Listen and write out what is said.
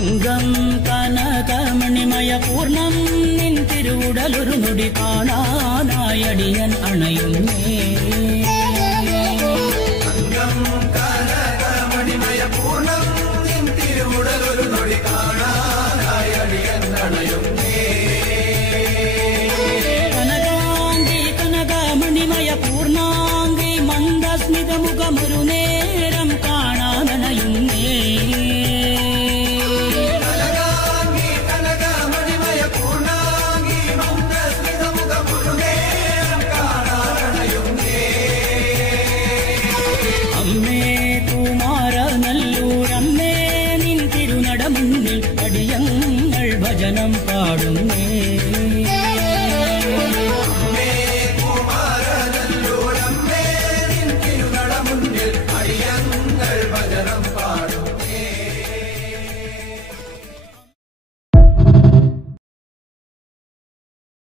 തങ്കം കനകമണിമയ പൂർണ്ണം നിൻ തിരുവുടലൊരു നൊടി കാണാനായടിയൻ അണയുന്നേ. തങ്കം കനകമണിമയ പൂർണ്ണം നിൻ തിരുവുടലൊരു നൊടി കാണാനായടിയൻ അണയുന്നേ. കനകാംഗി കനകമണിമയ പൂർണ്ണാംഗി മന്ദസ്മിതമുഖമൊരു നേരം കാണാനണയുന്നേ. അമ്മേ കുമാര നല്ലൂരമ്മേ നിൻ തിരുനട മുന്നിൽ അടിയങ്ങൾ ഭജനം പാടുന്നേ.